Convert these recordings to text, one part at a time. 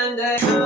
Sunday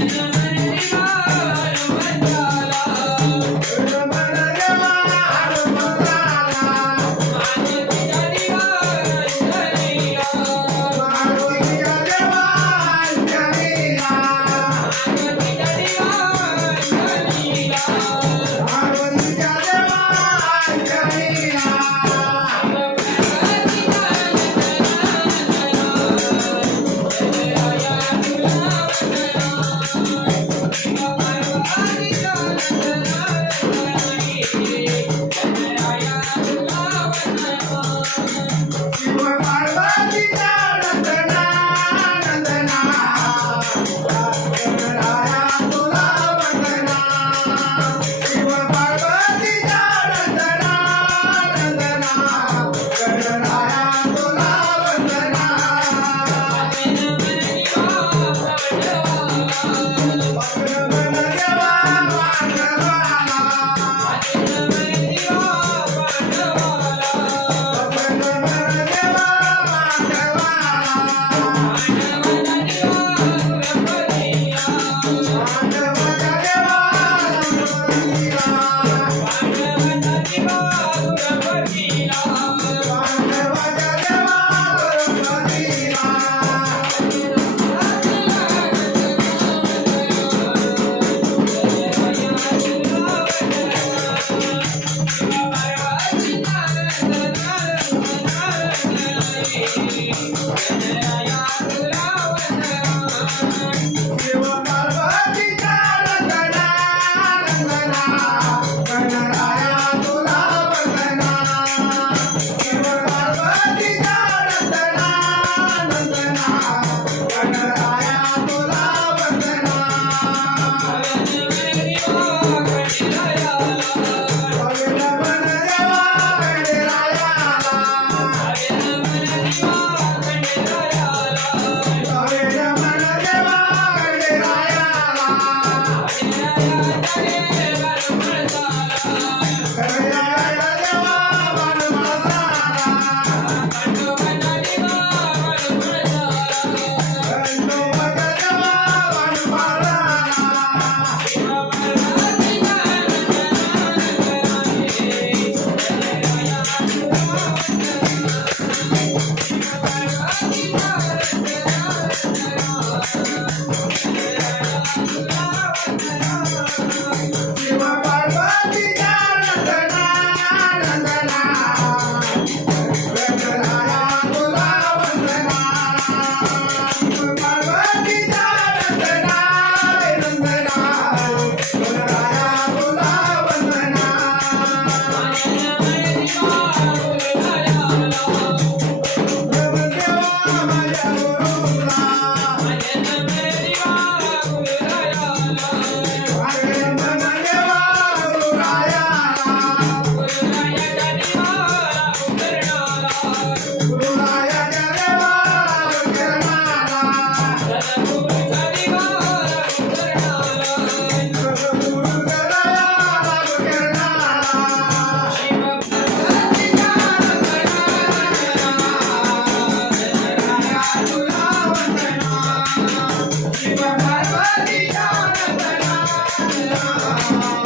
you're gonna Thank you.